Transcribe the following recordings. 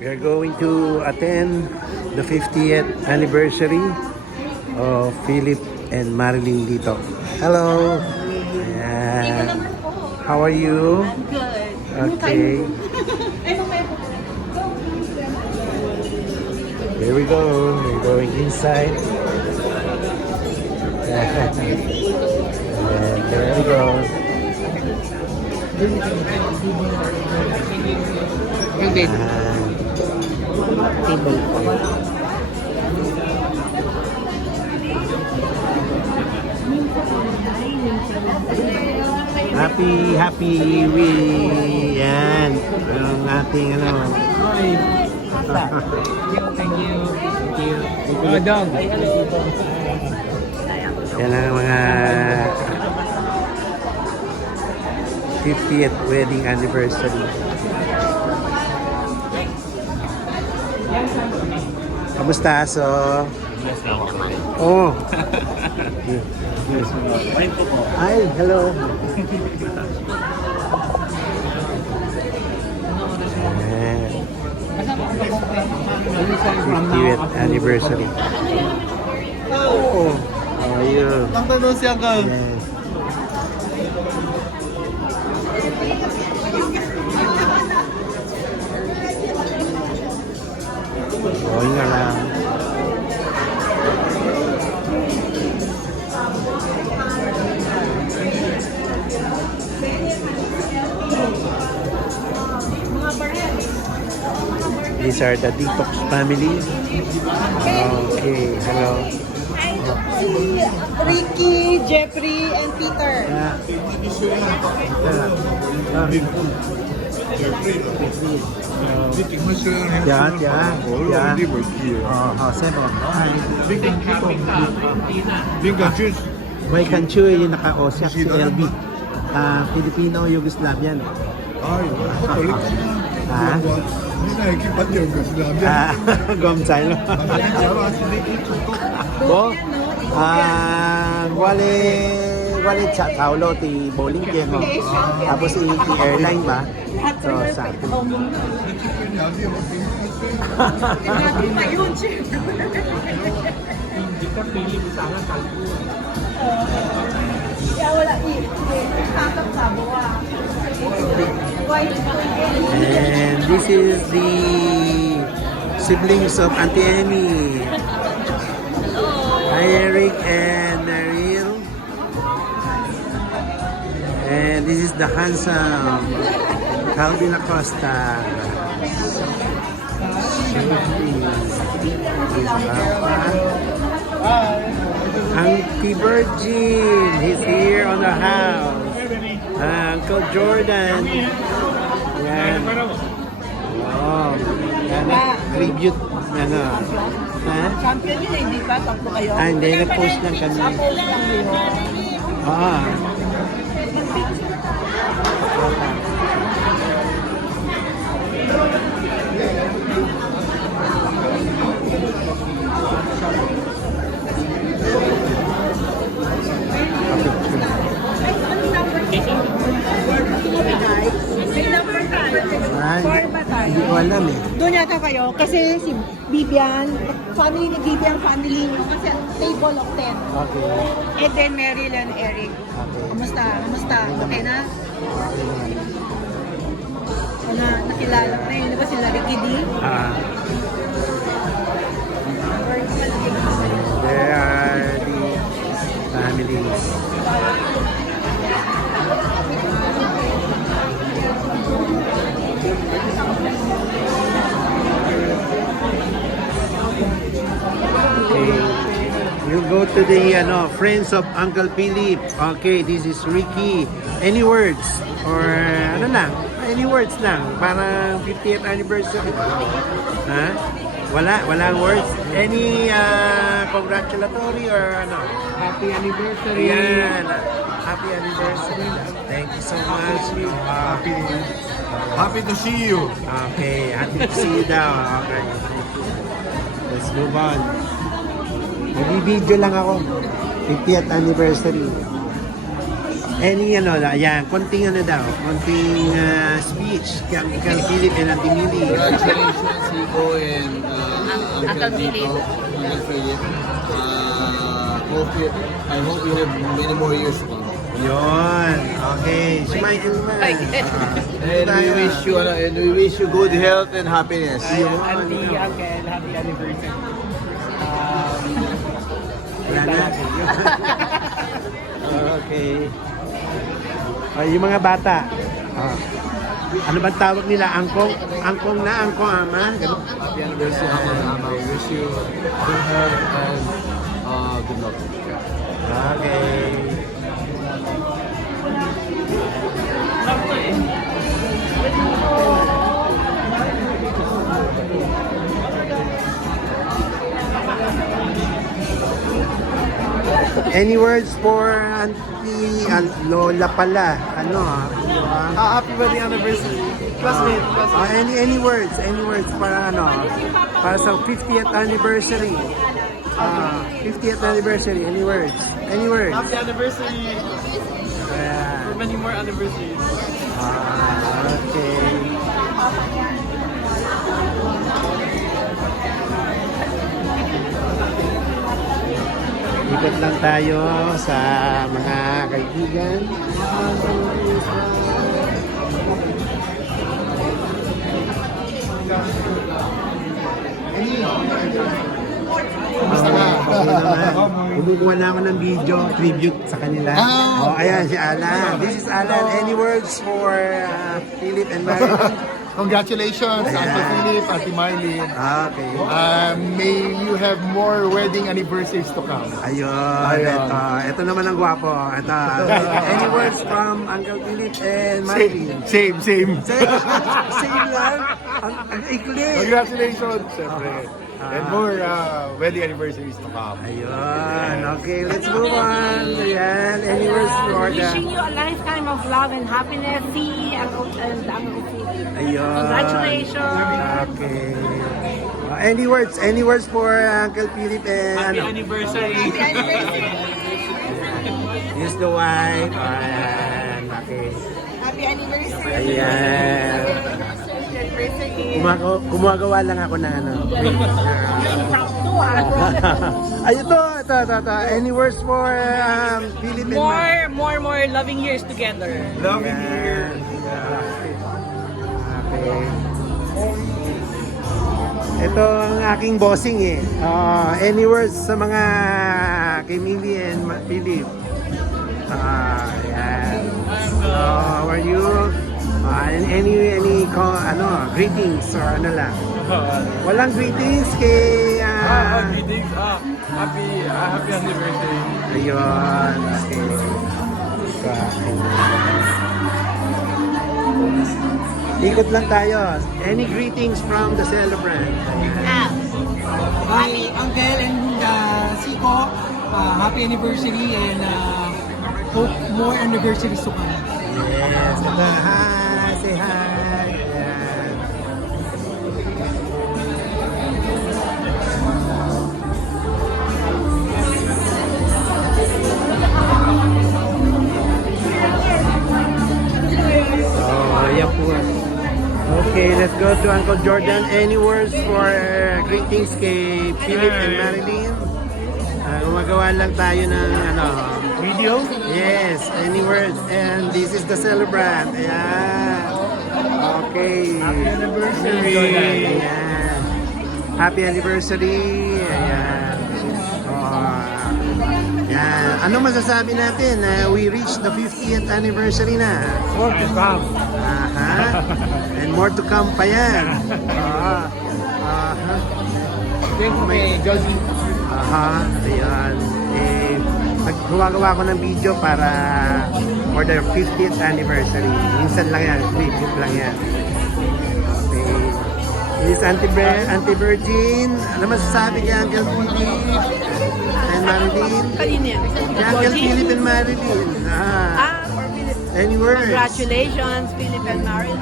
We are going to attend the 50th anniversary of Philip and Marilyn dito. Hello! Ayan. How are you? I'm good. Okay. Here we go. We're going inside. And there we go. Yung bed. Table. Happy yan. Ang ating ano. Thank you. Dog. Yan ang mga 50th wedding anniversary. Kamusta? So, oh. Hi, hello. Ayan. 50th anniversary. Oh, how are you? Nagtanong siya ka. Yes. Going around. These are the Detox family. Okay, hello. Si Ricky, Jeffrey, and Peter. Yeah. May kanchu yung naka-osyak si LB. Filipino, Yugoslavian. Gomsay no? Bo? Wale sa kaulo ti bowling game mo. Tapos ti airline ba? So sa Kaya wala tatap sa buwa. and this is the siblings of Auntie Emmy. Hi Eric and Daryl. And this is the handsome Calvin Acosta. Auntie Virgin, he's here on the house. Uncle Jordan. Yan. Oh, yan. Tribute. Ano. Ha? Champion yun, hindi ba? Tatlo kayo? Hindi. Na-post lang kami. Tapos lang yun. Ah. May number tayo. Four ba tayo? Hindi ko alam eh. Doon yata kayo kasi si Vivian, family ni Vivian, family nyo kasi table of 10. Okay. And then Meryl and Eric. Okay. Kamusta? Kamusta? Okay na? Wala, nakilala ko na yun. Di ba sila Ricky D? There are the families. Okay. You go to the friends of Uncle Philip. Okay, this is Ricky. Any words? Or ano lang? Any words lang. Parang 50th anniversary. Ha? Walang words? Any congratulatory or ano? Happy anniversary. Yan. Happy anniversary. Thank you so much. Happy to see you. Okay, happy to see you daw. Okay. Let's move on. Nag-video lang ako. 50th anniversary. Any ayan, konting daw, konting speech kay Uncle Philip and Auntie Millie. Congratulations, Nico and Uncle Nico, Uncle Philip. I hope you have many more years to come. Yun. Okay. Si Michael naman. And we wish you good health and happiness. Auntie, Uncle, happy anniversary. Wala na. Okay. Yung mga bata. Ano bang tawag nila? Angkong? Angkong na? Angkong ama? Ganun. Happy anniversary, Mama. We wish you good health and good luck. Okay. Any words for Auntie Lola pala? Happy wedding anniversary. Classmate. Any words para para sa 50th anniversary. 50th anniversary, any words? Happy anniversary. For many more anniversaries. Okay. Ikot lang tayo sa mga kaibigan. Kumukuha na ako ng video, tribute sa kanila. Ayan, si Alan. This is Alan. Any words for Philip and Mary? Congratulations, Uncle Philip, Auntie Marlene. Okay. May you have more wedding anniversaries to come. Ayun. Ito naman ang gwapo. Ito. Any words from Uncle Philip and Marlene? Same. Same lang. Ang ikli. Congratulations, siyempre. And more wedding anniversaries to come. Ayun. Okay, let's move on. Ayan. Any words for Wishing the... you a lifetime of love and happiness, Fee and Uncle Philip. Ayun. Congratulations. Okay. Any words for Uncle Philip and... Happy anniversary. Here's the wife. Ayan. Okay. Happy anniversary. Ayan. Anniversary. Gumagawa lang ako na Ay, ito. Any words for Philip and Mark? More loving years together. Loving year. Okay. Ito ang aking bossing any words sa mga kay Millie and Philip? Ayan. So, how are you? And any greetings or ano lang? Walang greetings kay... Greetings. Happy anniversary. Ayun. Ikot lang tayo. Any greetings from the celebrant? Hi, Uncle and Siko. Happy anniversary and hope more anniversaries to come. Yes. Ito. Hi. Say hi. Ayan. Ayan po. Okay, let's go to Uncle Jordan. Any words for greetings kay Philip and Marilyn? Gumagawa lang tayo ng video? Yes, any words. And this is the celebrant. Ayan. Okay. Happy anniversary. Ayan. Happy anniversary. Ayan. Yan. Ano masasabi natin? We reached the 50th anniversary na. More to come. And more to come pa yan. Thank you kay Josie. Ayan. Gumagawa ko ng video para for the 50th anniversary. Minsan lang yan. 50th lang yan. Okay. This is Auntie Virgin. Ano masasabi kay Uncle Philip and Marilyn? Kanina. Kay Uncle Philip and Marilyn. For Philip. Any words? Congratulations, Philip and Marilyn,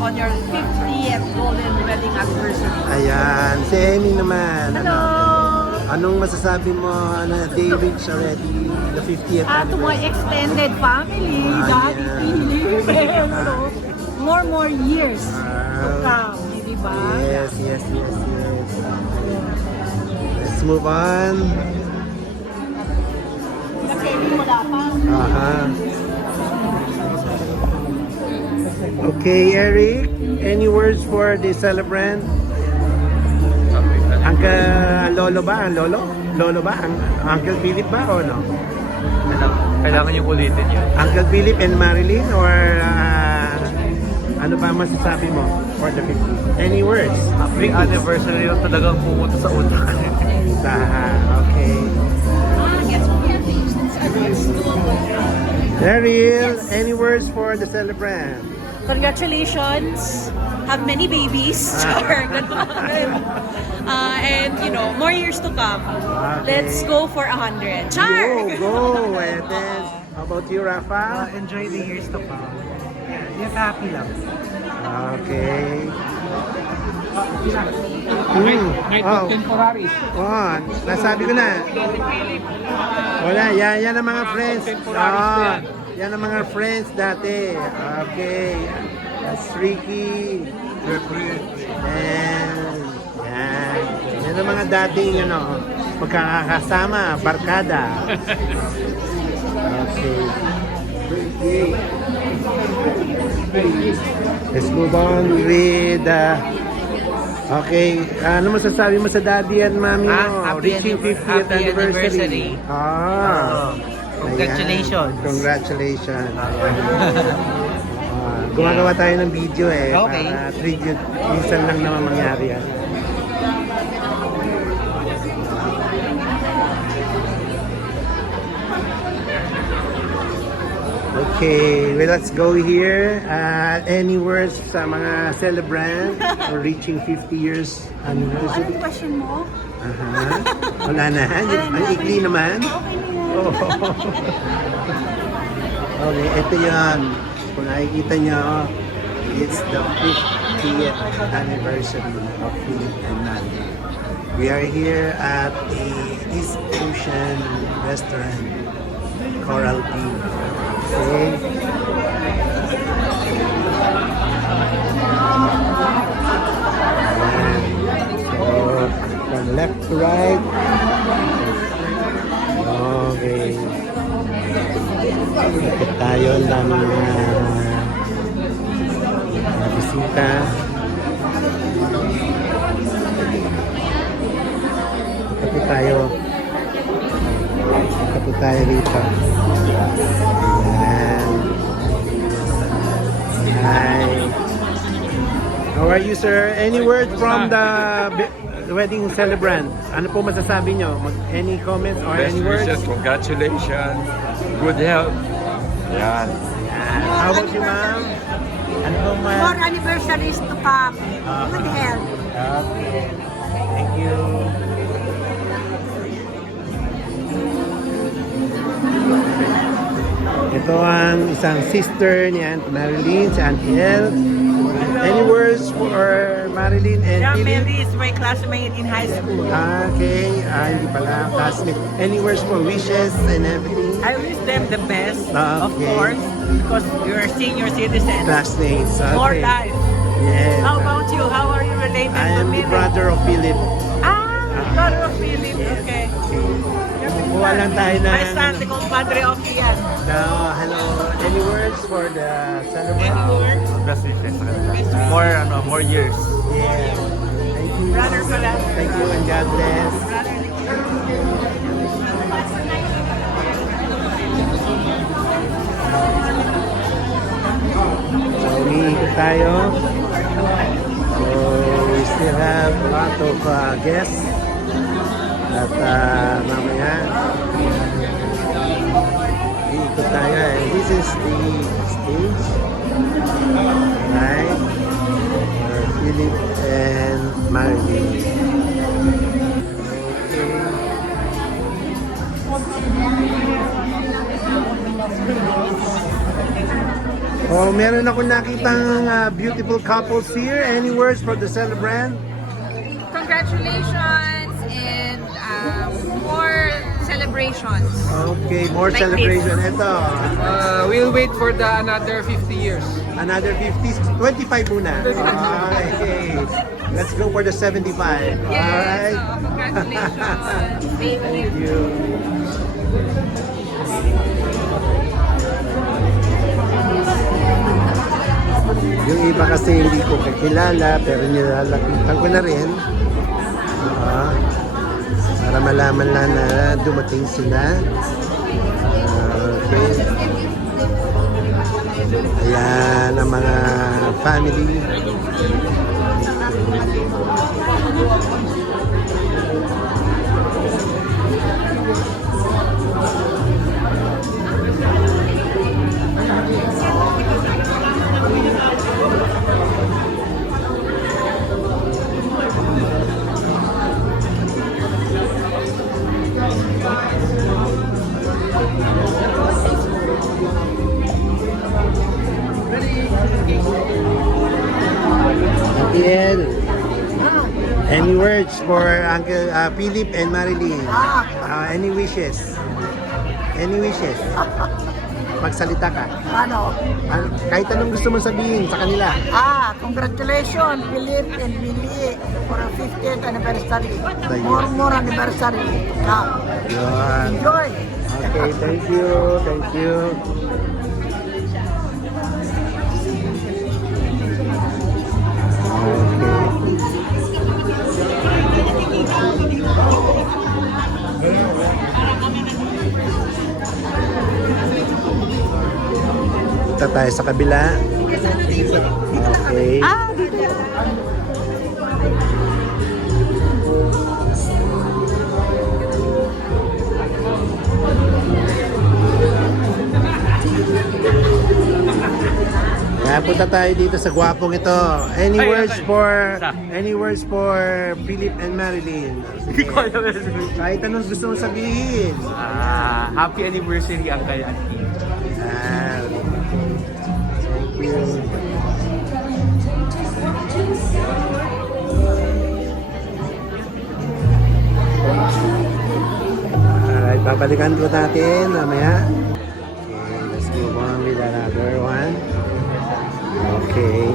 on your 50th golden wedding anniversary. Ayan. Si Amy naman. Hello! Anong masasabi mo na they reached already the 50th To my anniversary? extended family, Daddy Philip, more years to come, di ba? Yes. Let's move on. Kasi wala pa. Okay, Eric, any words for the celebrant? Lolo ba? Ang lolo? Lolo ba? Ang Uncle Philip ba o no? Kailangan yung ulitin yun. Uncle Philip and Marilyn or ano ba masasabi mo for the 50? Any words? Happy anniversary yung talagang pumunta sa utak. Okay. Daryl, any words for the celebrant? Congratulations. Have many babies. Char. Ganun. And, you know, more years to come. Okay. Let's go for 100. Char! Go! And then, how about you, Rafa? Enjoy the years to come. Just happy lang. Okay. Night Oh. of temporary. Oh, nasabi ko na. Wala, yan ang mga friends. Yan ang mga friends dati. Okay. That's Ricky. And yan ang mga dating magkakasama, barkada. Okay. Let's move on with okay, ano masasabi mo sa daddy and mommy mo? Reaching 50th anniversary. Congratulations. Ayan. Congratulations. Gumagawa tayo ng video para tribute. Minsan lang naman mangyari yan. Okay, well, let's go here. Any words sa mga celebrant for reaching 50 years anniversary? Anong question mo? Wala na. Ang ikli naman. Okay, ito yan. Kung nakikita nyo, it's the 50th anniversary of Philip and Mandy. We are here at the East Ocean Restaurant, Coral Beach. Okay. So, from left to right. Okay. Ikot tayo ng mga bisita. Ikot tayo. Ikot tayo dito. Ayan. Hi. How are you, sir? Any word from the wedding celebrant? Ano po masasabi nyo? Any comments or Best any words? wishes, congratulations, good health. Yan. How about you, ma'am? Ano po, ma'am? More anniversaries to come. Good health. Okay. Thank you. Ito ang isang sister ni Aunt Marilyn, si Auntie El. Any words for Marilyn and Philip? Mary is my classmate in high school. Okay, hindi pala classmate. Any words for wishes and everything? I wish them the best, of Okay. course, because you're senior citizens. Classmates. Okay. More life. Yes. How about you? How are you related I to am the Mary? brother of Philip. Brother of Philip. Okay. Kuha lang tayo ng... My son, the compadre of Ian. Hello. Any words for the celebrant? Best wishes sa kanila. More years. Yeah. Thank you. Brother pala. Thank you and God bless. So, umiikot tayo. So, we still have a lot of guests. At mamaya, iikot tayo. And this is the stage. Right? For Philip and Marilyn. Oh, meron ako nakitang beautiful couples here. Any words for the celebrant? Congratulations and more celebrations. Okay, more Like celebration. Ito, We'll wait for the another 50 years. another 50, 25 muna. Okay. Let's go for the 75. Yes, Alright. so congratulations. Thank you. Thank you. Yung iba kasi hindi ko kakilala pero nilalapitan ko na rin. Para malaman lang na dumating sila. Okay. Ayan ang mga family. Atiel, any words for Uncle Philip and Marilyn? Any wishes? Any wishes? Magsalita ka. Ano? Kahit anong gusto mong sabihin sa kanila. Congratulations, Philip and Willie, for a 50th anniversary. Thank you. More anniversary to come. Yun. Enjoy! Okay, thank you. Thank you. Punta tayo sa kabila. Okay. Kaya punta tayo dito sa gwapong ito. Any words for Philip and Marilyn? Hindi ko alam. Kahit anong gusto mong sabihin. Happy anniversary, Uncle Auntie. Thank you. Alright, babalikan po natin mamaya. Okay, let's move on with another one. Okay.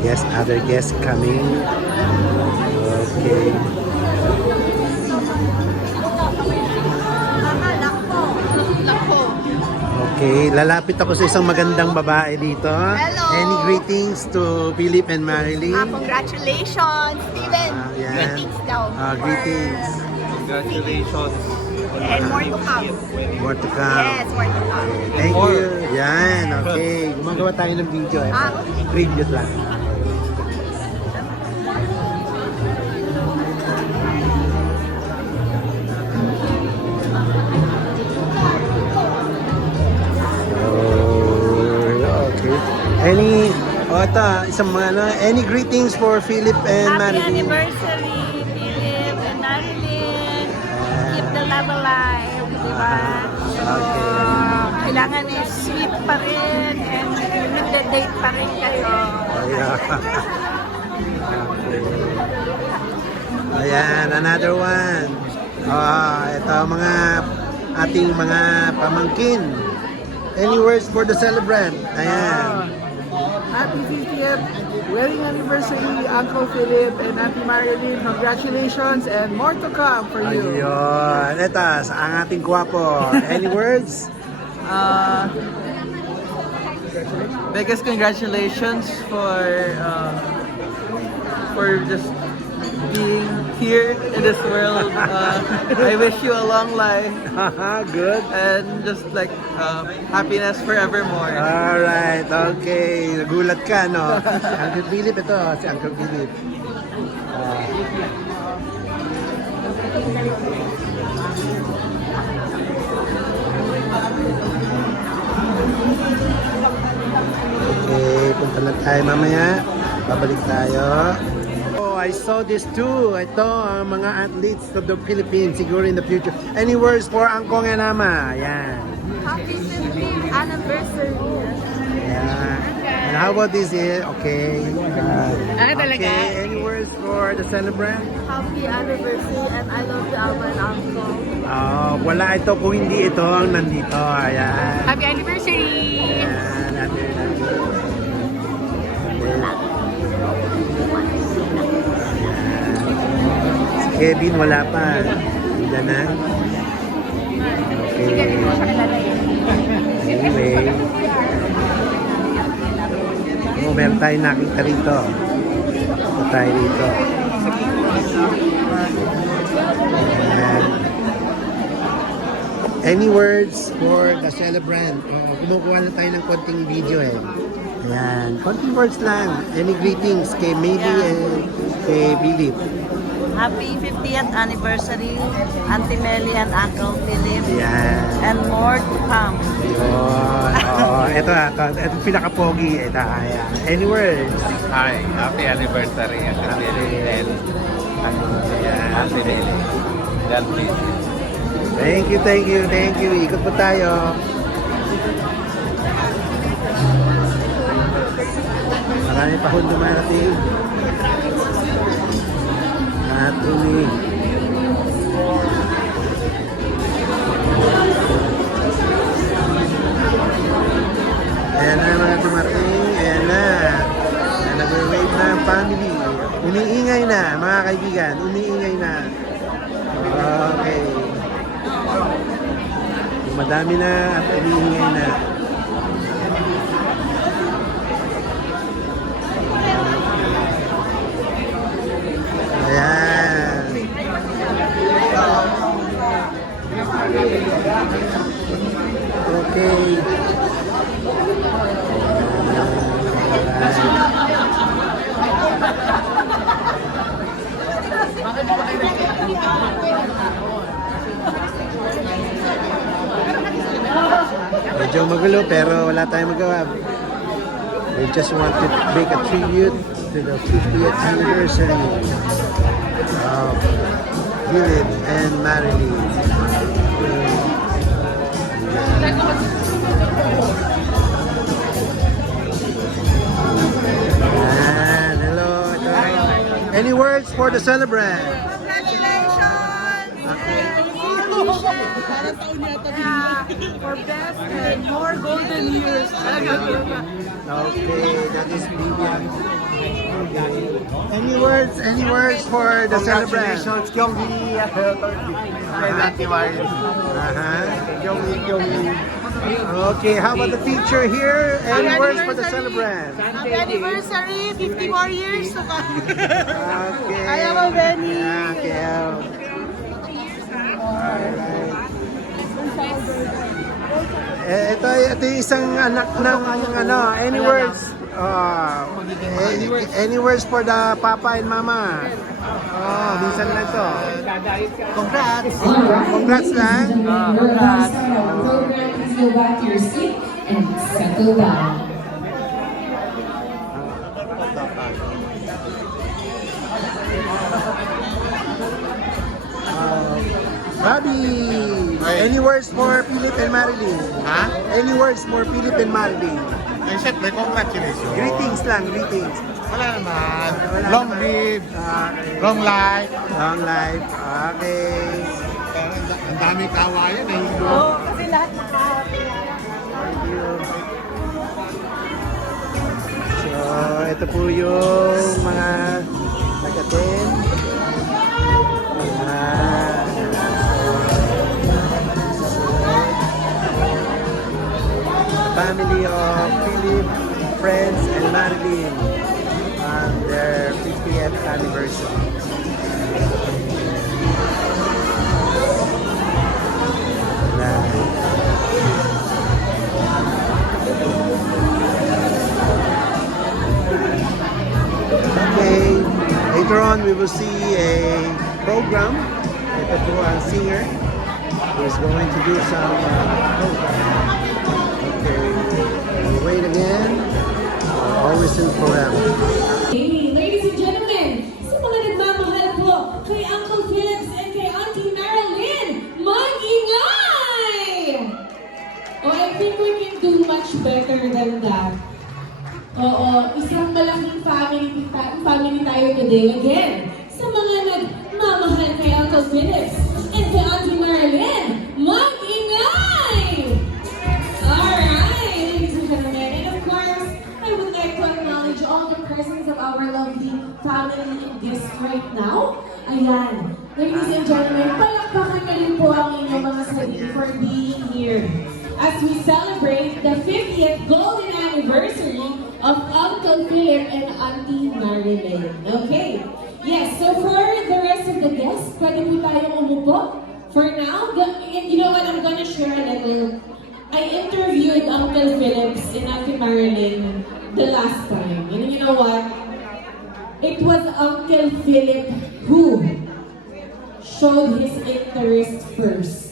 Yes, other guests coming. Okay. Okay, lalapit ako sa isang magandang babae dito. Hello. Any greetings to Philip and Marilyn? Congratulations, Steven. Yan. Greetings daw. Greetings. Congratulations. And more to come. More to come. Yes, more to come. Thank you. Yan, okay. Gumagawa tayo ng video. Video lang. Any greetings for Philip and Marilyn? Anniversary, Philip and Marilyn. Keep the love alive, di ba? So, kailangan sweet pa rin and nagda-date pa rin kayo. Ayan, another one. Ito mga ating mga pamangkin. Any words for the celebrant? Ayan. Happy 50th wedding anniversary, Uncle Philip and Auntie Marilyn. Congratulations and more to come for you. Ayun. Ito, ang ating gwapo. Any words? Biggest congratulations for just being here in this world. I wish you a long life Good. and just like happiness forevermore. Alright, okay. Nagulat ka, no? Si Uncle Philip ito, si Uncle Philip. Okay, punta na tayo mamaya. Babalik tayo. Oh, I saw this too. Ito, ang mga athletes of the Philippines, siguro in the future. Any words for Angkong and Ama? Yan. Happy 50th anniversary. And how about this here? Okay. talaga? Okay, any words for the celebrant? Happy anniversary and I love you, Alma and Uncle. Wala ito kung hindi ito ang nandito. Ayan. Happy anniversary! Ayan, happy Si Kevin wala pa. Diyan na. Okay. Anyway. Meron tayong nakita rito. Ito tayo rito. Ayan. Any words for the celebrant? Kumukuha na tayo ng konting video eh. Ayan. Konting words lang. Any greetings kay Maybe and kay Billy? Happy 50th anniversary, Auntie Melly and Uncle Philip. Ayan. And more to come. Yun. Ito pinaka-pogi. Ito, ayan. Any words? Hi, happy anniversary, Uncle Billy and Auntie Nelly. God bless you. Thank you, thank you, thank you. Ikot po tayo. Marami pa hong dumarating. At umi. Ayan na mga dumating. Ayan na. Ayan, nag-wave na ang family. Umiingay na mga kaibigan. Umiingay na. Okay. Madami na at umiingay na. Ayan. Okay. Medyo magulo pero wala tayong magawa. We just want to make a tribute to the 50th anniversary of Philip and Marilyn. And hello. Any words for the celebrant? For best and more golden years. Okay, that is Vivian. Any words for the celebrant? Congratulations, Kyunggi. Auntie Marilyn. Okay, how about the teacher here? Any words for the celebrant? Happy anniversary! 50 more years to come. Okay. Ayaw mo, Benny. Okay. Alright. Ito yung isang anak ng any words? Any words for the papa and mama? Minsan lang to. Congrats! Congrats lang. Congrats! Please go back to your seat and settle down. Bobby, any words for Philip and Marilyn? Ha? Any words for Philip and Marilyn? Eh, syempre, congratulations. Greetings lang, greetings. Wala naman. Long live. Long life. Long life. Okay. Ang daming kawayan eh. Kasi lahat Thank you. So, ito po yung mga nag-attend. Family of Philip, friends, and Marilyn on their 50th anniversary. Okay, later on we will see a program. Ito po ang singer who is going to do some program. Okay, we'll wait again. Always and forever. Hey, ladies and gentlemen, sa mga nagmamahal po kay Uncle Phillips and kay Auntie Marilyn, mag-ingay! Oh, I think we can do much better than that. Oo, isang malaking family tayo today again. Sa mga nagmamahal kay Uncle Philips and kay Auntie Marilyn, mag-ingay! Alright, ladies and gentlemen, and of course, I would like to acknowledge all the presence of our lovely family and guests right now. Ayan, ladies and gentlemen, palakpakan na rin po ang inyong mga sarili for being here as we celebrate the 50th golden anniversary of Uncle Philip and Auntie Marilyn. Okay. Yes, so for the rest of the guests, pwede po tayong umupo. For now, you know what, I'm gonna share a little. I interviewed Uncle Philips and Auntie Marilyn the last time. And you know what? It was Uncle Philip who showed his interest first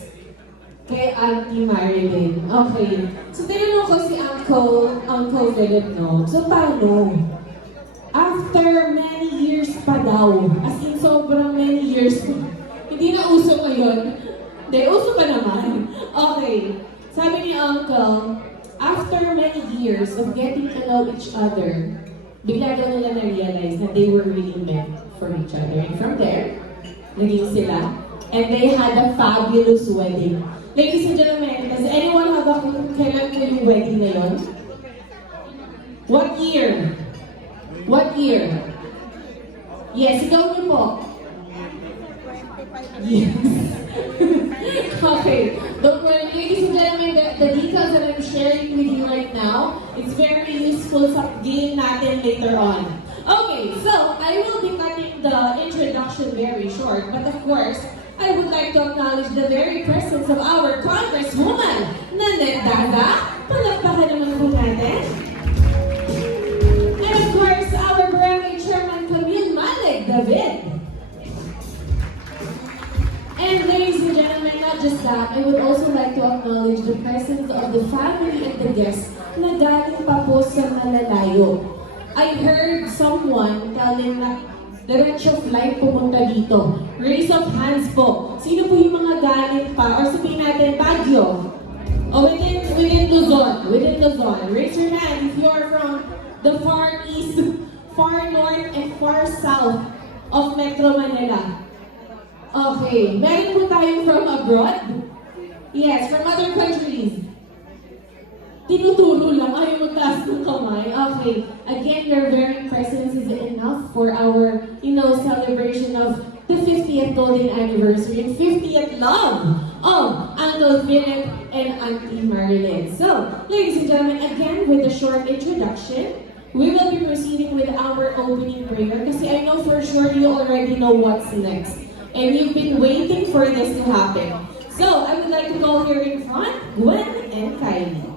kay Auntie Marilyn. Okay. So, tinanong ko si Uncle Philip, no? So, paano? After many years pa daw, as in sobrang many years, hindi na uso ngayon. Hindi, uso pa naman. Okay. Sabi ni Uncle, after many years of getting to know each other, bigla daw nila na-realize na they were really meant for each other. And from there, naging sila. And they had a fabulous wedding. Ladies and gentlemen, does anyone have a clue kailan po yung wedding na yun? What year? What year? Yes, ikaw niyo po. Yes. Okay. Don't worry, ladies and gentlemen, the details that I'm sharing with you right now, it's very useful sa game natin later on. Okay, so I will be cutting the introduction very short, but of course, I would like to acknowledge the very presence of our Congresswoman, Nanette Daza. Palakpakan naman po natin. And of course, our Barangay Chairman, Camille Malig David. And ladies and gentlemen, not just that, I would also like to acknowledge the presence of the family and the guests na galing pa po sa malalayo. I heard someone telling na diretso flight pumunta dito. Raise of hands po. Sino po yung mga galing pa? Or sabihin natin, Baguio. O within Luzon. Within Luzon. Raise your hand if you are from the far east, far north, and far south of Metro Manila. Okay. Meron po tayong from abroad? Yes, from other countries. Tinuturo lang, ayaw magtaas ng kamay. Okay. Again, your very presence is enough for our, celebration of the 50th golden anniversary and 50th love of Uncle Philip and Auntie Marilyn. So, ladies and gentlemen, again, with a short introduction, we will be proceeding with our opening prayer kasi I know for sure you already know what's next. And you've been waiting for this to happen. So, I would like to call here in front, Gwen and Kylie.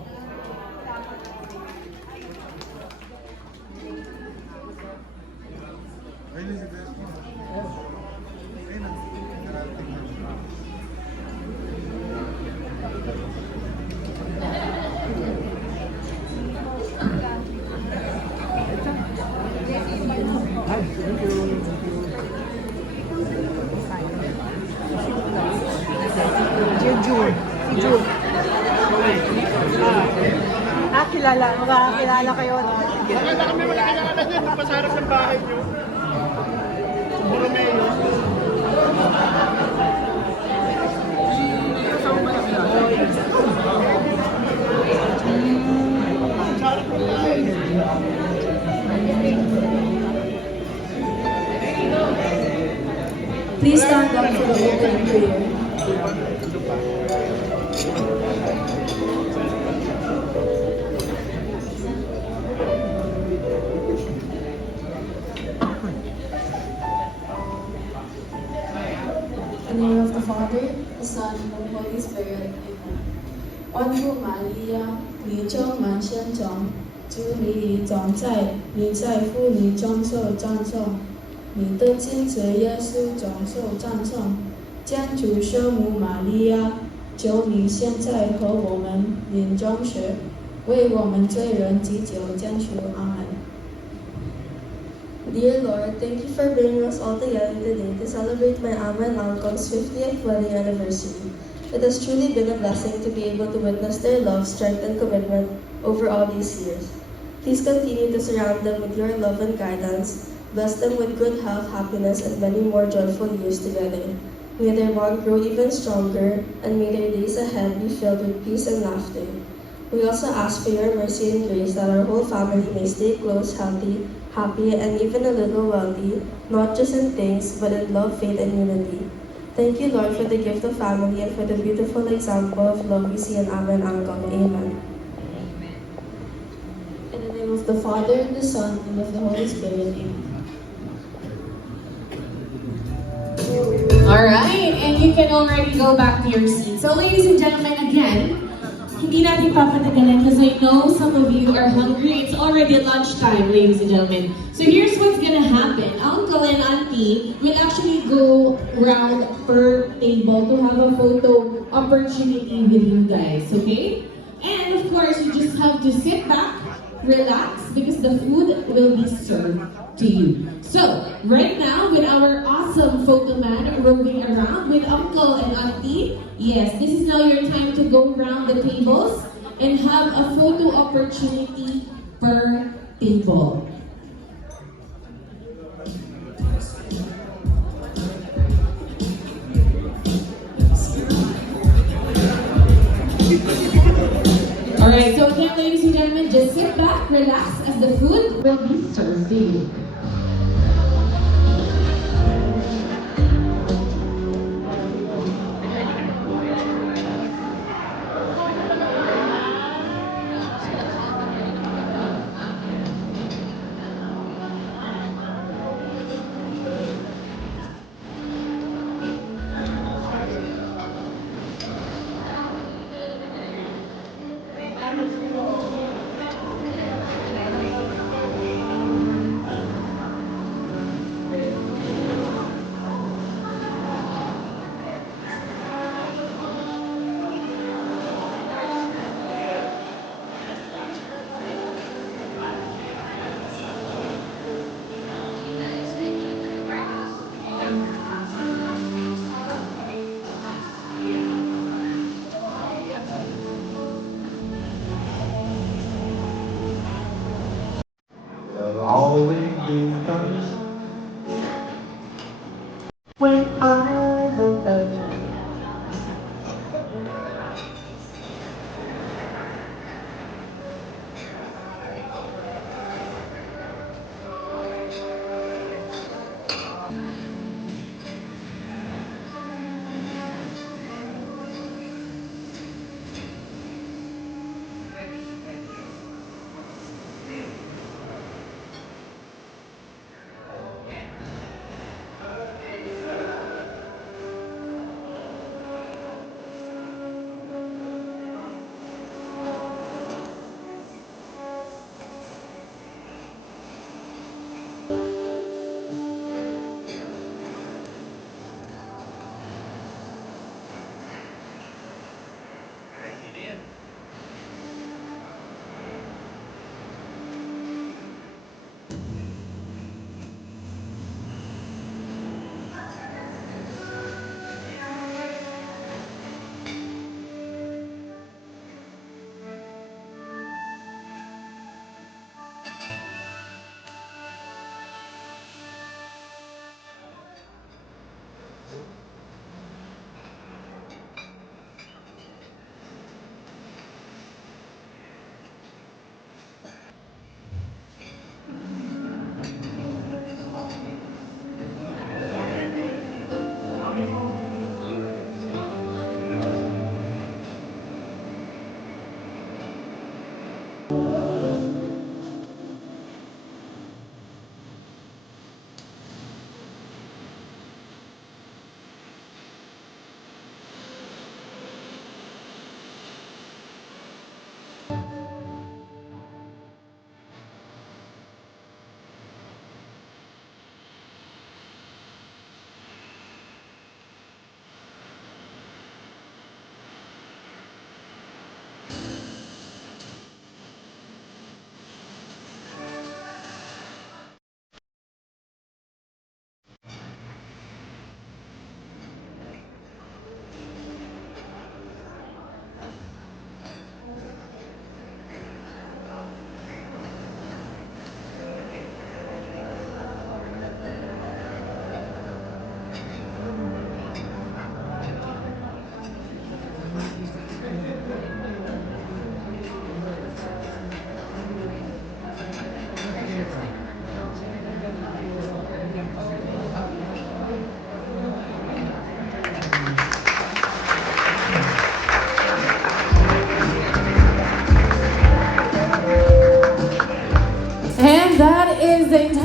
Makakakilala kayo. Maganda kami wala kilala niya. Magpasarap ng bahay niyo. Borromeo. Please stand up for the opening prayer. In the name of the Father, the Son, and the Holy Spirit. Amen. 万福玛利亚，你充满圣宠，主你总在，你在妇女中受赞颂，你的亲子耶稣总受赞颂。天主圣母玛利亚，求你现在和我们临终时，为我们罪人祈求天主。阿门。 Dear Lord, thank you for bringing us all together today to celebrate my aunt and uncle's 50th wedding anniversary. It has truly been a blessing to be able to witness their love, strength, and commitment over all these years. Please continue to surround them with your love and guidance. Bless them with good health, happiness, and many more joyful years together. May their bond grow even stronger, and may their days ahead be filled with peace and laughter. We also ask for your mercy and grace that our whole family may stay close, healthy, happy, and even a little wealthy, not just in things, but in love, faith, and unity. Thank you, Lord, for the gift of family and for the beautiful example of love we see in Abba and Uncle. Amen. In the name of the Father, and the Son, and of the Holy Spirit. Amen. Alright, and you can already go back to your seat. So ladies and gentlemen, again, hindi natin papatagalan because I know some of you are hungry. It's already lunchtime, ladies and gentlemen. So here's what's gonna happen. Uncle and Auntie will actually go round per table to have a photo opportunity with you guys, okay? And of course, you just have to sit back, relax, because the food will be served to you. So, right now, with our awesome photo man roving around with Uncle and Auntie, yes, this is now your time to go around the tables and have a photo opportunity per table. Alright, so again, ladies and gentlemen, just sit back, relax, as the food will be served to you.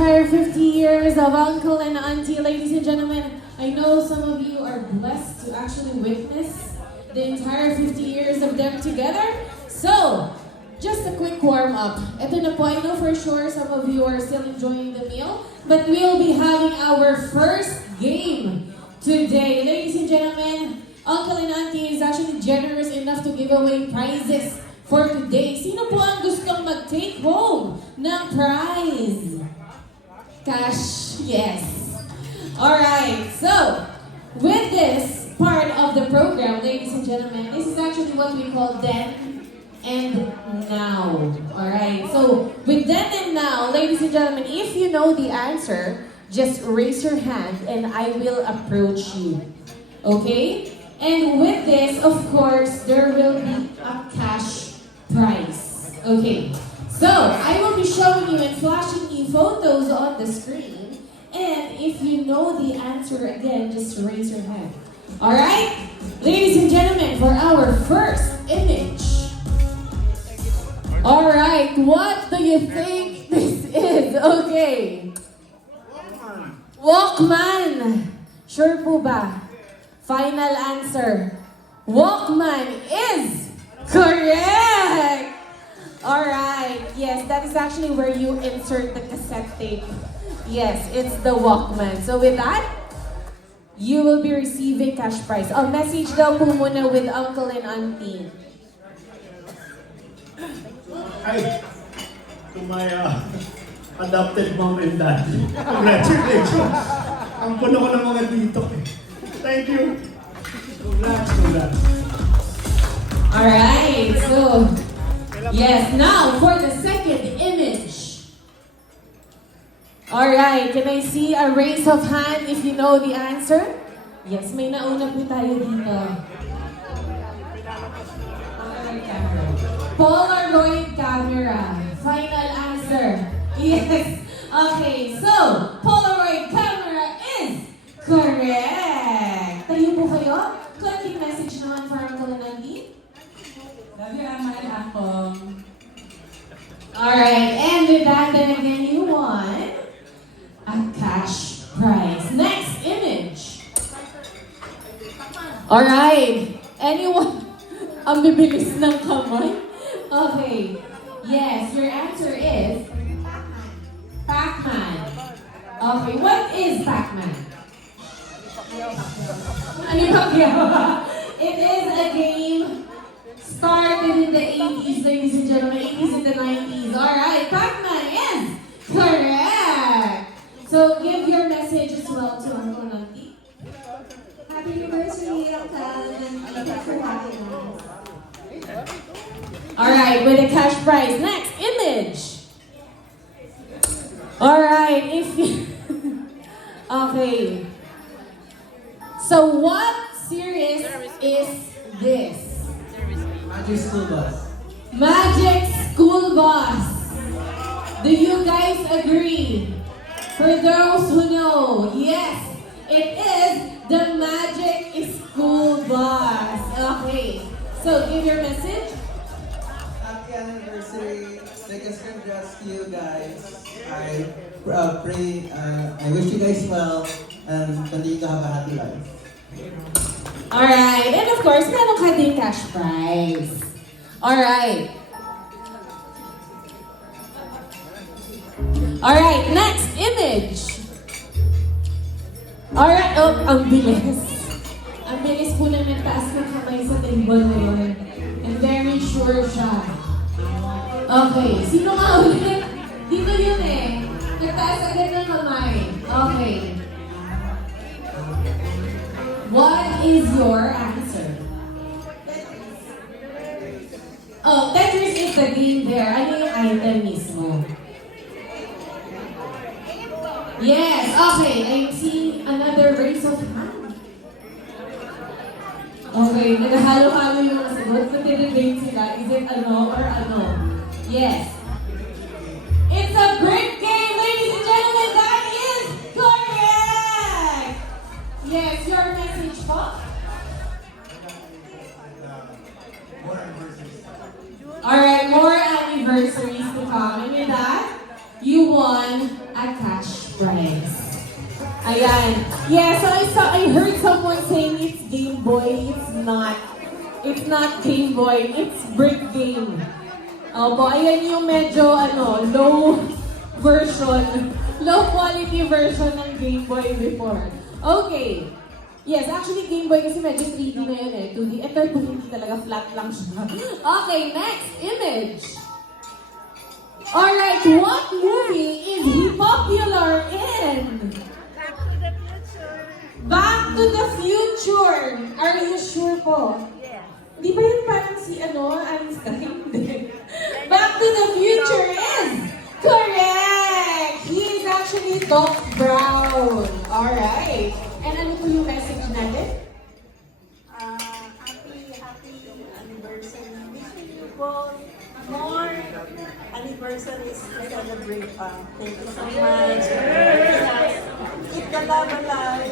entire 50 years of uncle and auntie, ladies and gentlemen. I know some of you are blessed to actually witness the entire 50 years of them together. So, just a quick warm-up. Ito na po, I know for sure some of you are still enjoying the meal, but we'll be having our first game today. Ladies and gentlemen, Uncle and Auntie is actually generous enough to give away prizes for today. Sino po ang gustong mag-take home ng prize? Cash, yes. Alright, so, with this part of the program, ladies and gentlemen, this is actually what we call then and now. Alright, so with then and now, ladies and gentlemen, if you know the answer, just raise your hand and I will approach you. Okay? And with this, of course, there will be a cash prize. Okay, so I will be showing you and flashing you photos on the screen. And if you know the answer again, just raise your hand. Alright? Ladies and gentlemen, for our first image. Alright, what do you think this is? Okay. Walkman. Sure po ba? Final answer. Walkman is correct! Alright, yes, that is actually where you insert the cassette tape. Yes, it's the Walkman. So with that, you will be receiving cash prize. Oh, message daw po muna with Uncle and Auntie. Hi, to my adopted mom and dad. Congratulations! Ang puno ko ng mga dito. Thank you. Congrats. Alright, so, yes, now for the second image. Alright, can I see a raise of hand if you know the answer? Yes, may nauna po tayo dito. Polaroid camera. Final answer. Yes. Okay, so, Polaroid camera is correct. Tayo po kayo? Konting message naman for Uncle and Auntie. Love you, Ama and Uncle. Alright, and with that, then again, you won a cash prize. Next image. Alright, anyone? Ang bibilis ng kamay. Okay, yes, your answer is Pac-Man. Okay, what is Pac-Man? Ano ba? It is a game started in the 80s, ladies and gentlemen, 80s and the 90s. Alright, Pac-Man is correct! So give your message as well to Uncle and Auntie. Happy anniversary, Uncle, and thank you for having us. Alright, with a cash prize. Next image. Alright, if you... Okay. So what series is this? Magic School Bus. Magic School Bus. Do you guys agree? For those who know, yes, it is the Magic School Bus. Okay, so give your message. Happy anniversary. Biggest congrats to you guys. I pray, I wish you guys well and continue to have a happy life. Alright, and of course, meron ka din cash prize. Alright. Alright, next image. Alright, oh, ang bilis. Ang bilis po na nagtaas ng kamay sa table na yun. And very sure siya. Okay, sino nga ulit? Dito yun eh. Nagtaas agad ng kamay. Okay. What is your answer? Oh, Tetris is the game there. Ano yung item mismo? Yes, okay. I see another raise of hand. Okay, naghahalo-halo yung mga sagot. Nag-debate sila. Is it ano or ano? Yes. It's a great game, ladies and gentlemen. That is correct! Yes, your message po? Alright, more anniversaries to come. And with that, you won a cash Ayan. Yeah, so I heard someone saying it's Game Boy. It's not. It's not Game Boy. It's Brick Game. Opo, ayan yung medyo low version. Low quality version ng Game Boy before. Okay. Yes, actually Game Boy kasi medyo 3D na yun eh. 2D. Ito 2D talaga, flat lang siya. Okay, next image. Alright, what movie is he popular in? Back to the Future. Are you sure po? Yes. Di ba yun parang si Einstein? Back to the Future is correct! He is actually Doc Brown. Alright. And ano po yung message natin? Happy anniversary. Wishing you both more anniversaries to celebrate. Thank you so much. Keep the love alive.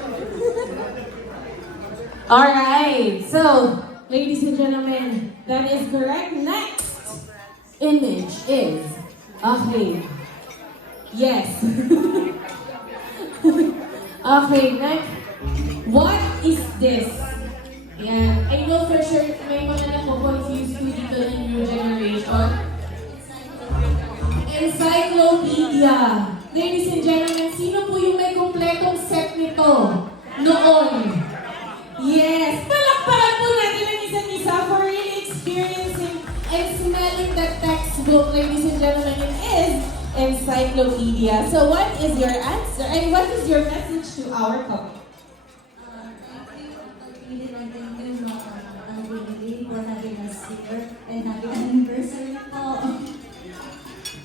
Alright. So, ladies and gentlemen, that is correct. Next image is, okay. Yes. Okay, next. What is this? Yan. I know for sure may mga nako-confuse ko dito ng new generation. Encyclopedia. Ladies and gentlemen, sino po yung may kompletong set nito noon? Yes. Palakpakan po natin ang isa't isa for really experiencing and smelling the textbook, ladies and gentlemen. It is encyclopedia. So what is your answer? And what is your message to our couple?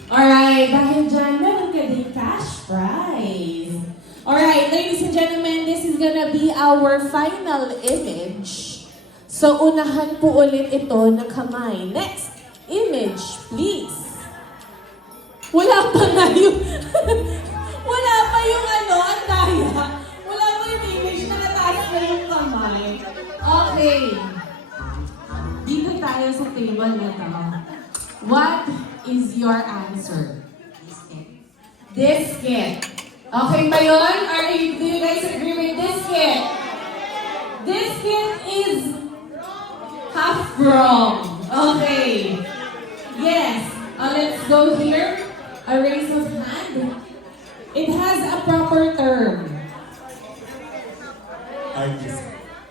Alright, dahil dyan, meron ka din cash prize. Alright, ladies and gentlemen, this is gonna be our final image. So, unahan po ulit ito na kamay. Next image, please. Wala pa nga yung... wala pa yung ang daya. Wala pa yung image na nataas na yung kamay. Okay. Dito tayo sa table na to. What is your answer? Disket. Okay ba yun? Do you guys agree with disket? Disket is half wrong. Okay. Yes. Let's go here. A raise of hand. It has a proper term. Hard disk.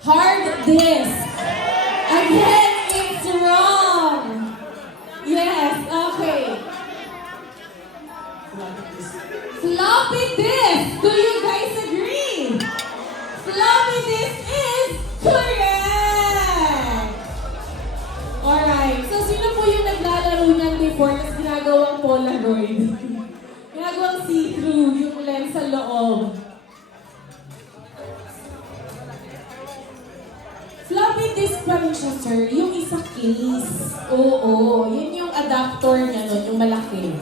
Hard disk. Again, it's wrong. Yes, okay. Floppy disk. Do you guys agree? Floppy disk is correct. Alright. So, sino po yung naglalaro niyan before tapos ginagawang Polaroid? Ginagawang see-through yung lens sa loob. Floppy disk pa rin siya, sir. Yung isa case. Oo. Yun yung adapter niya nun, yung malaki.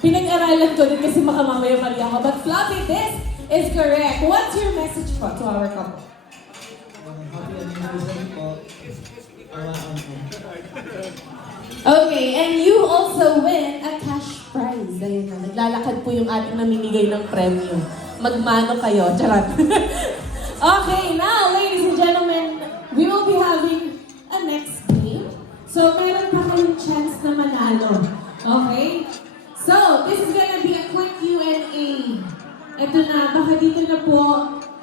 Pinag-aralan ko din kasi makamamaya mali ako. But floppy disk is correct. What's your message po to our couple? Happy anniversary po. Okay, and you also win a cash prize. Ayun na, naglalakad po yung ating namimigay ng premyo. Magmano kayo, charot. Okay, now, ladies and gentlemen, we will be having a next game. So, meron pa kayong chance na manalo. Okay? So, this is gonna be a quick Q&A. Ito na, baka dito na po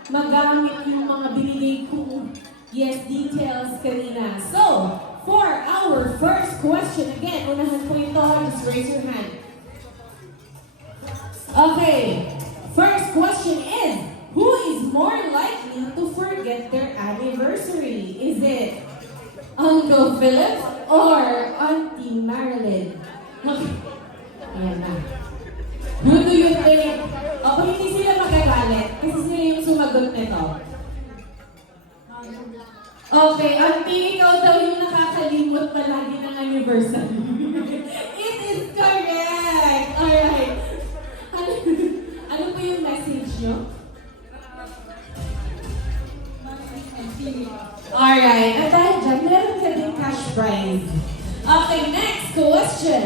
magamit yung mga binigay kong details kanina. So, for our first question, again, unahan po ito, just raise your hand. Okay, first question is, who is more likely to forget their anniversary? Is it Uncle Philip or Auntie Marilyn? Okay. Ayan na. Who do you think? O, kung hindi sila magagalit, kasi sila yung sumagot nito. Okay, Auntie, ikaw daw yung nakakalimot palagi ng anniversary. It is correct! Alright. Ano po yung message nyo? Alright, at dahil dyan, meron ka din cash prize. Okay, next question.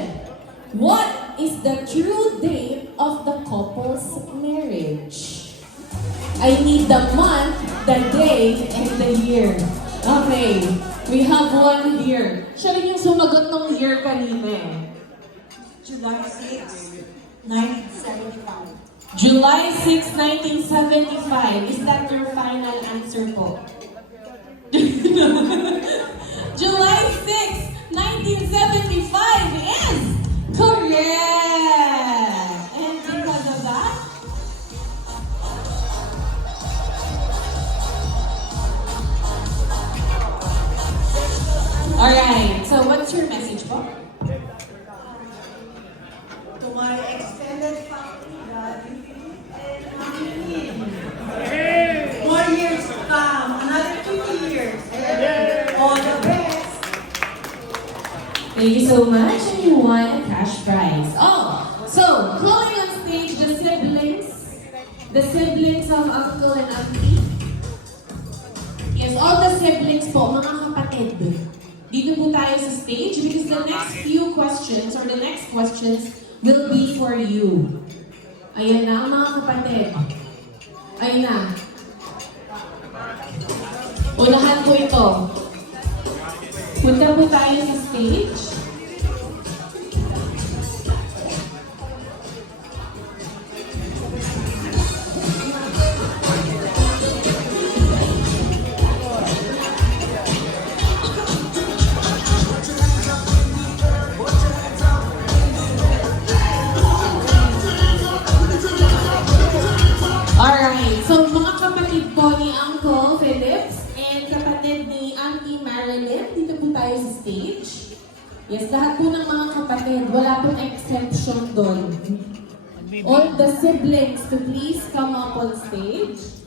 What is the true date of the couple's marriage? I need the month, the day, and the year. Okay, we have one here. Siya rin yung sumagot ng year kanina eh. July 6, 1975. July 6, 1975. Is that your final answer po? July 6, 1975 is correct! And because of that, alright, so what's your message po? To my extended family, God, and family. More years to come, another 50 years. All the best. Thank you so much, and you won a cash prize. Oh, so calling on stage the siblings of Uncle and Auntie. Yes, all the siblings po, mga kapatid. Dito po tayo sa stage because the next few questions or the next questions will be for you. Ayan na ang mga kapatid. Ayan na. Unahan po ito. Punta po tayo sa stage. Alright, so mga kapatid po ni Uncle Phillips and kapatid ni Auntie Marilyn, dito po tayo sa stage. Yes, lahat po ng mga kapatid, wala pong exception doon. All the siblings to please come up on stage.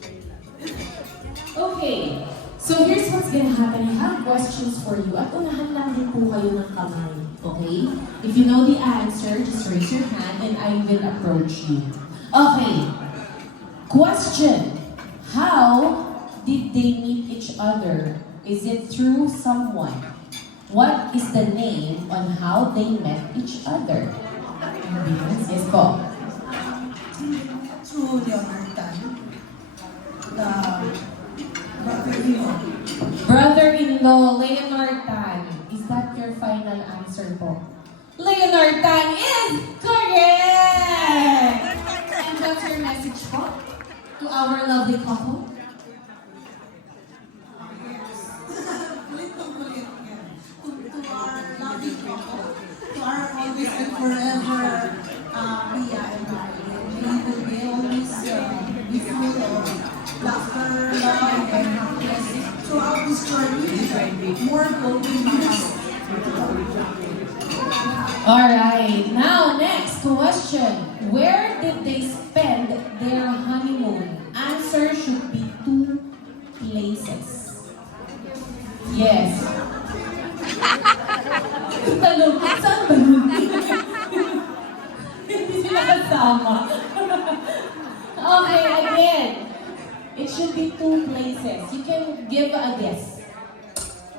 Okay, so here's what's gonna happen. I have questions for you at unahan lang din po kayo ng kamay. Okay? If you know the answer, just raise your hand and I will approach you. Okay. Question. How did they meet each other? Is it through someone? What is the name on how they met each other? Yes po. Through Leonard Tan, the brother-in-law. Brother-in-law, Leonard Tan. Is that your final answer po? Leonard Tan is correct! And what's your message po to our lovely couple? To our loving couple, to our always and forever, Mia and Marilyn. May will be always be full of laughter, love, and happiness throughout this journey. More golden years. Alright, now next question. Where did they spend their honeymoon? Answer should be 2 places. Yes. Tanong, saan ba yun? Hindi sila kasama. Okay, again. It should be 2 places. You can give a guess.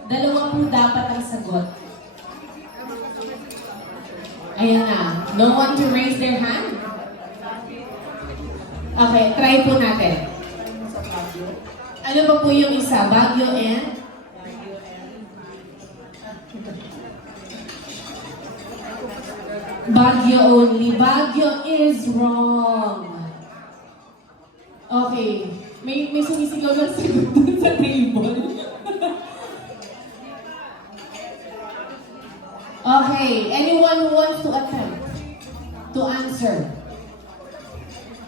Dalawa po dapat ang sagot. Ayan na. No one to raise their hand? Okay, try po natin. Ano ba po yung isa? Baguio and? Baguio only. Baguio is wrong. Okay. May sumisigaw na sagot dun sa table. Okay. Anyone who wants to attempt to answer?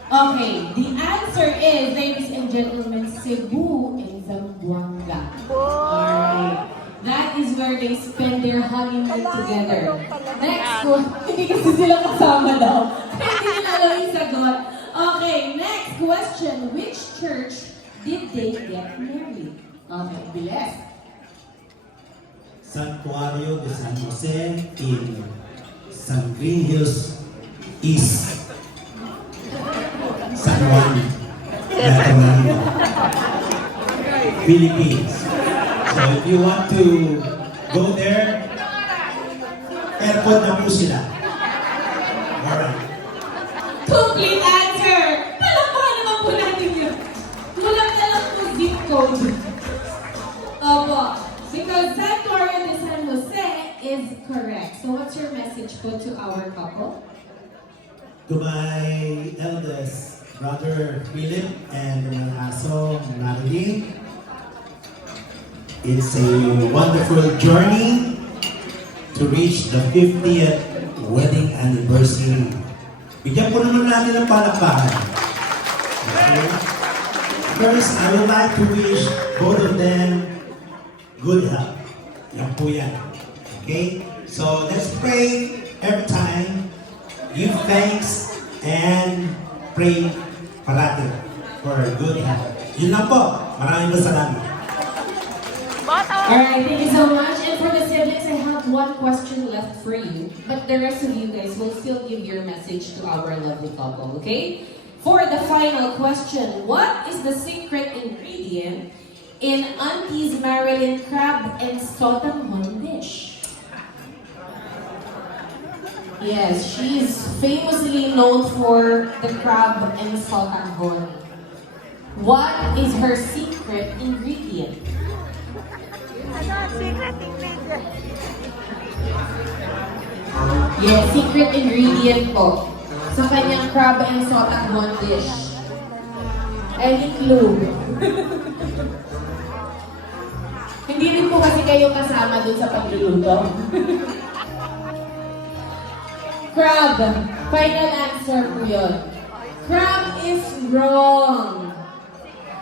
Okay. The answer is, ladies and gentlemen, Cebu and Zamboanga. Alright. That is where they spend their honeymoon together. Next one. Hindi kasi sila kasama daw. Hindi nila alam yung sagot. Okay, next question. Which church did they get married? Okay, bilis. Santuario de San Jose in San Green Hills East, San Juan, Guatemala, Philippines. So if you want to go there, airport na po sila. Alright. Complete answer! Palakpakan naman po natin yun. correct. So what's your message po to our couple? To my eldest brother Philip and my aso Marilyn, it's a wonderful journey to reach the 50th wedding anniversary. Bigyan po naman natin ng palakpakan. Okay? First, I would like to wish both of them good health. Yan po yan. Okay? So, let's pray every time. Give thanks and pray parati for good health. Yun lang po. Maraming salamat. Alright, thank you so much. And for the siblings, I have one question left for you. But the rest of you guys will still give your message to our lovely couple, okay? For the final question, what is the secret ingredient in Auntie's Marilyn crab and sotanghon dish? Yes, she's famously known for the crab and sotanghon. What is her secret ingredient? Secret ingredient. Yes, secret ingredient po sa kanyang crab and sotanghon dish. Any clue? Hindi rin po kasi kayo kasama dun sa pagluluto. Crab. Final answer po yun. Crab is wrong.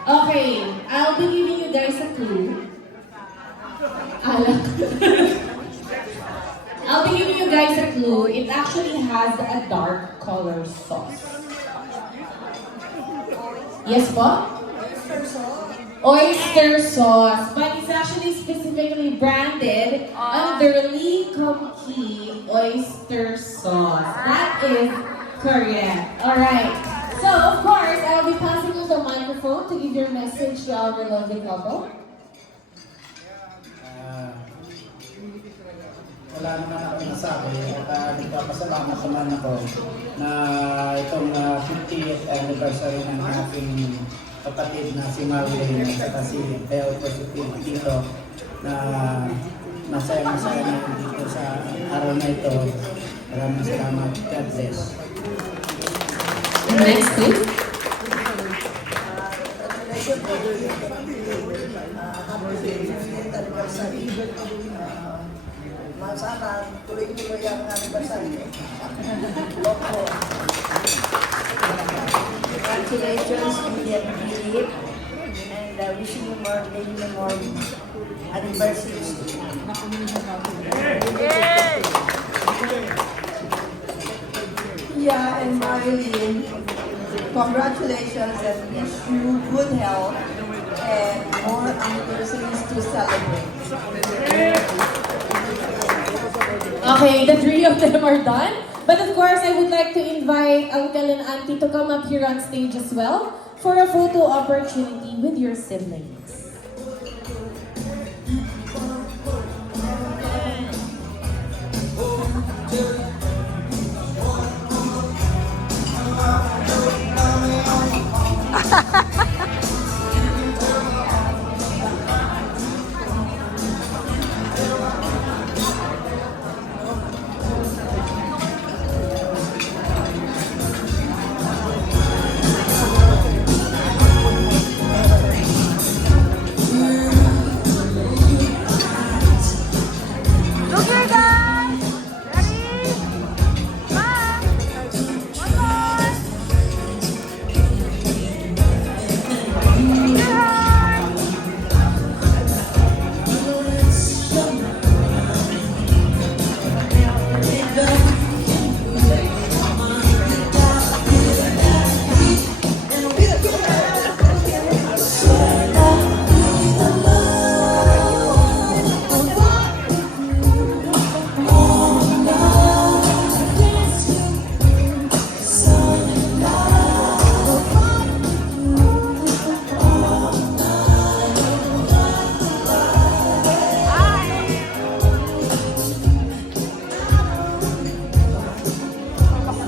Okay, I'll be giving you guys a clue. I'll be giving you guys a clue. It actually has a dark color sauce. Yes po? Oyster sauce. But it's actually specifically branded under Lee Kum Kee oyster sauce. That is correct. Alright. So, of course, I'll be passing you the microphone to give your message to our lovely couple. Wala naman ako nasabi at nagpapasalamat naman ako na itong 50th anniversary ng aking kapatid na si Marilyn at saka si Theo Positive dito na masaya-masaya na dito sa araw na ito. Maraming salamat. God bless. Next, please. Sana tuloy-tuloy ang anniversary. Congratulations, William Philip, and wishing you more anniversaries. Yeah, and Marilyn, congratulations and wish you good health and more anniversaries to celebrate. Okay, the three of them are done. But of course, I would like to invite Uncle and Auntie to come up here on stage as well for a photo opportunity with your siblings.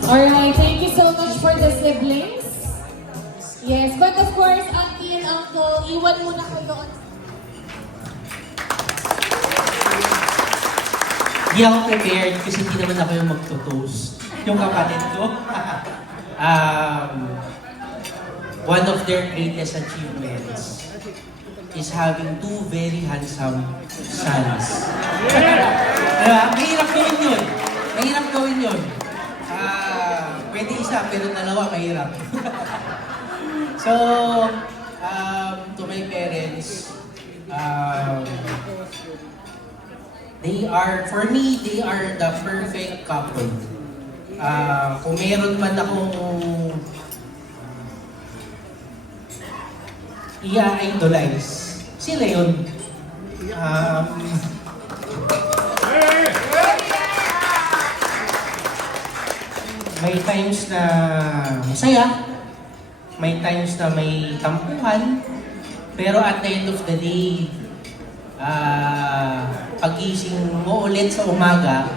Alright, thank you so much for the siblings. Yes, but of course, Auntie and Uncle, iwan muna kayo doon. Hindi ako prepared kasi hindi naman ako yung magto-toast. Yung kapatid ko. One of their greatest achievements is having 2 very handsome sons. Diba? Mahirap gawin yun. Mahirap gawin yun. Pwede isa, pero dalawa mahirap. So, to my parents, for me, they are the perfect couple. Kung meron man akong i-idolize, sila yun. May times na masaya, may times na may tampuhan, pero at the end of the day, pagising mo ulit sa umaga,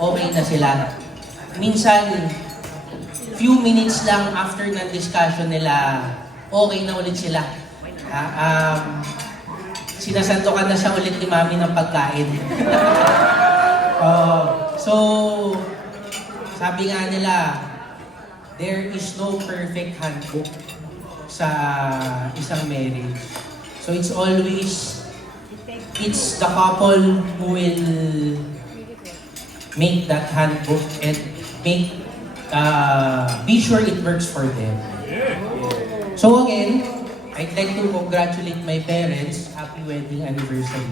okay na sila. Minsan, few minutes lang after ng discussion nila, okay na ulit sila. Sinasantokan na siya ulit ni Mami ng pagkain. So, sabi nga nila, there is no perfect handbook sa isang marriage. So it's the couple who will make that handbook and be sure it works for them. So again, I'd like to congratulate my parents. Happy wedding anniversary.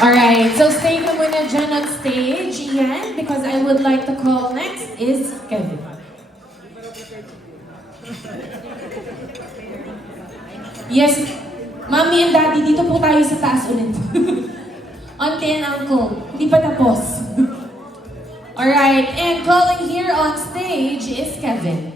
Alright, so stay ka muna dyan on stage, Ian, because I would like to call next is Kevin. Yes, Mommy and Daddy, dito po tayo sa taas ulit. Auntie and Uncle, hindi pa tapos. Alright, and calling here on stage is Kevin.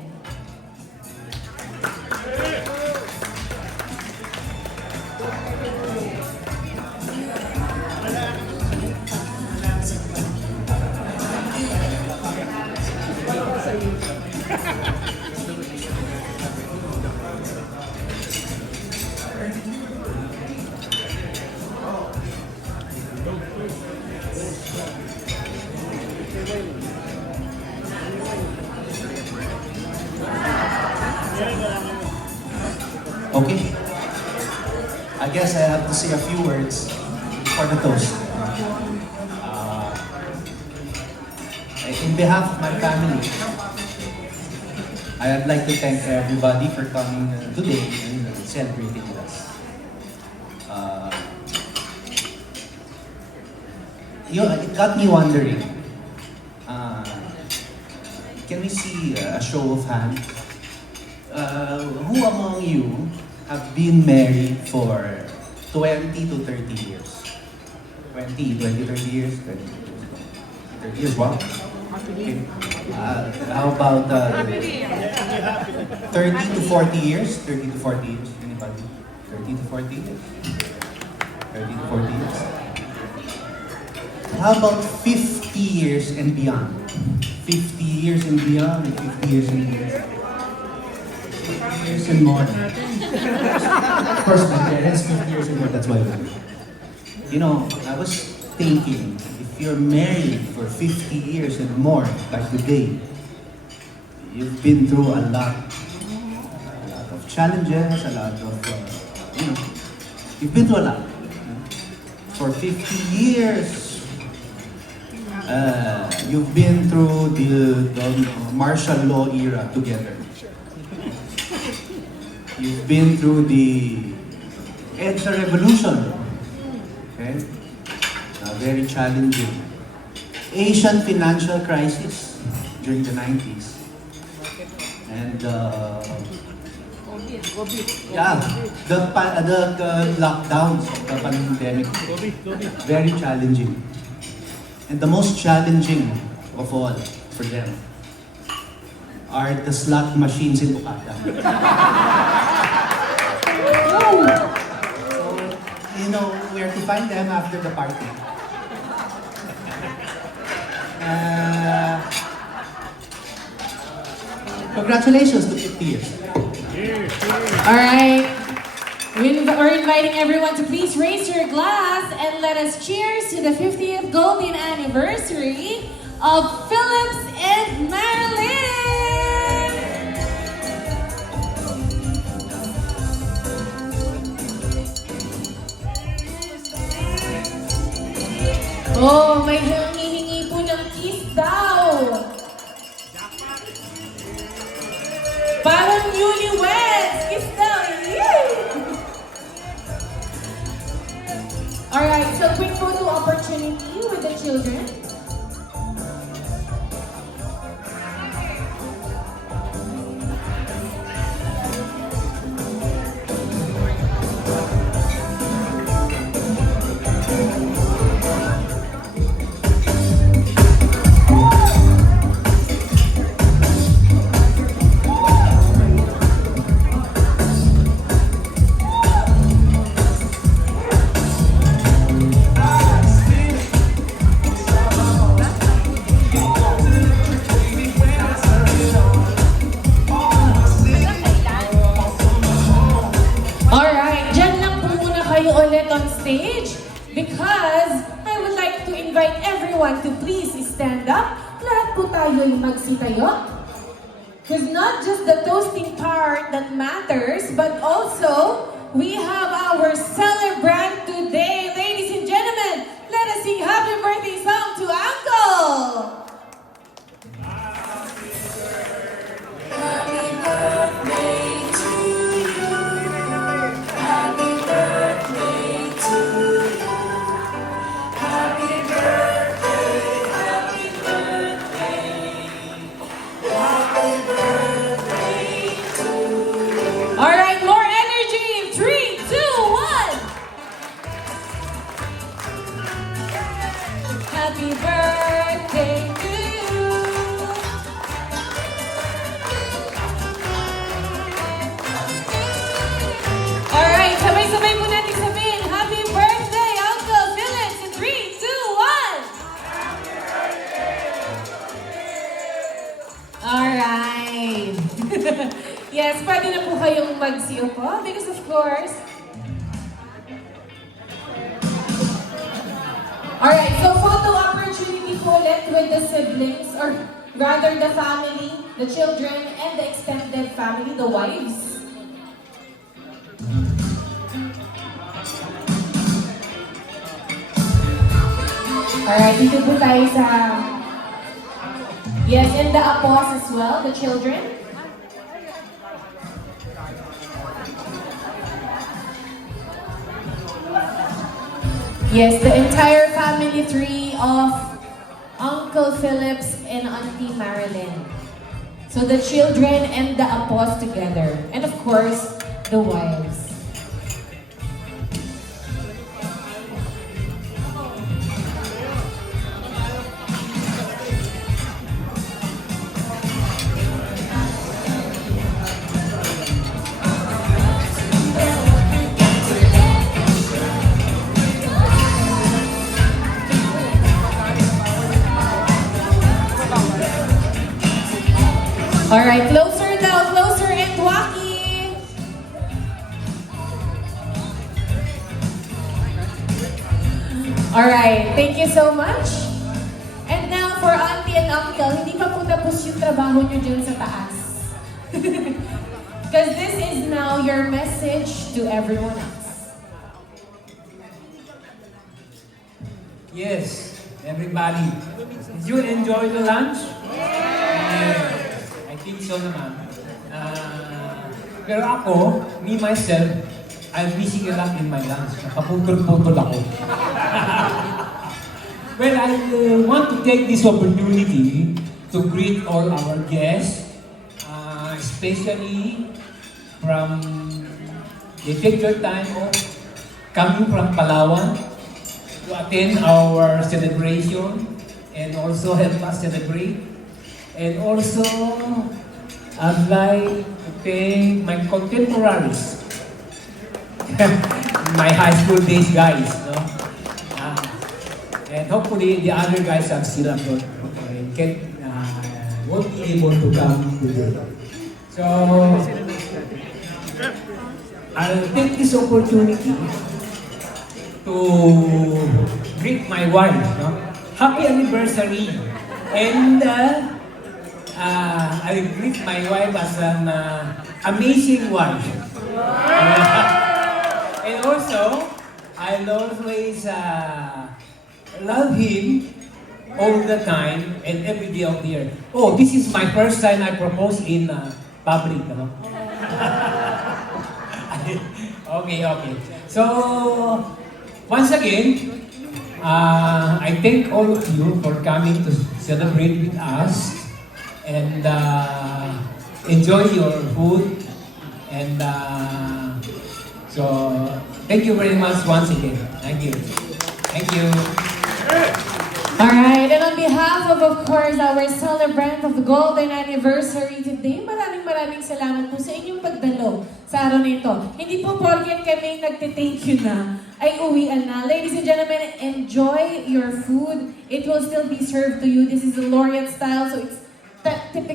Okay. I guess I have to say a few words for the toast. In behalf of my family, I'd like to thank everybody for coming today and celebrating with us. It got me wondering, can we see a show of hands? Who among you have been married for 20 to 30 years? 20, 30 years? 30 years, wow. Okay. How about 30 to 40 years? 30 to 40 years? Anybody? 30 to 40 years? 30 to 40 years? How about 50 years and beyond? 50 years and beyond, and 50 years and beyond. 50 years and more. Of course, my parents, 50 years and more, that's why. You know, I was thinking, if you're married for 50 years and more, like today, you've been through a lot of challenges, a lot of, you've been through a lot. For 50 years, you've been through the martial law era together. You've been through the EDSA revolution, okay? Very challenging. Asian financial crisis during the 90s. And the lockdowns of the pandemic, very challenging. And the most challenging of all for them are the slot machines in Okada. So, you know where to find them after the party. Congratulations to 50 years. Alright, we We're inviting everyone to please raise your glass and let us cheers to the 50th golden anniversary of Phillips and Marilyn! Oh, may hihingi po ng kiss daw. Parang newlyweds! Kiss daw! Yay! Alright, so quick photo opportunity with the children. Ulit on stage because I would like to invite everyone to please stand up. Lahat po tayo'y magsitayo. Because not just the toasting part that matters, but also we have our celebrant today. Ladies and gentlemen, let us sing happy birthday song to Uncle! Happy birthday to you. Happy birthday to you. Happy birthday, happy birthday. Happy birthday to you. All right, more energy. 3, 2, 1. Happy birthday to you. All right, sabay-sabay po natin sabihin, happy birthday, Uncle Phillips, in 3, 2, 1. All right. Yes, pwede na po kayong magsiupo because of course. All right, so photo opportunity po ulit with the siblings or rather the family, the children, and the extended family, the wives. Alright, dito po tayo sa... Yes, and the apos as well, the children. Yes, the entire family tree of Uncle Phillips and Auntie Marilyn. So the children and the apos together. And of course, the wives. Alright, closer now, closer and walkie. Alright, thank you so much. And now for Auntie and Uncle, hindi pa po tapos yung trabaho nyo dyan sa taas. Because this is now your message to everyone else. Yes, everybody. Did you enjoy the lunch? Yeah. I think so naman. Pero ako, me myself, I'm missing a lot in my lunch. Nakaputol-putol ako. Well, I want to take this opportunity to greet all our guests, especially from, they take their time of coming from Palawan to attend our celebration and also help us celebrate. And also, I'd like to thank my contemporaries, my high school days guys, no? And hopefully the other guys are still abroad and won't be able to come today. So, I'll take this opportunity to greet my wife. No? Happy anniversary! And I greet my wife as an amazing wife. And also, I'll always love him all the time and every day of the year. Oh, this is my first time I propose in public. No? Okay. So, once again, I thank all of you for coming to celebrate with us and enjoy your food. And so, thank you very much once again. Thank you. Thank you. Alright, and on behalf of course, our celebrant of the golden anniversary today, maraming salamat po sa inyong pagdalo sa araw nito. Hindi po porket kami nagte-thank you na, ay uwian na. Ladies and gentlemen, enjoy your food. It will still be served to you. This is the Laureate style, so it's typical.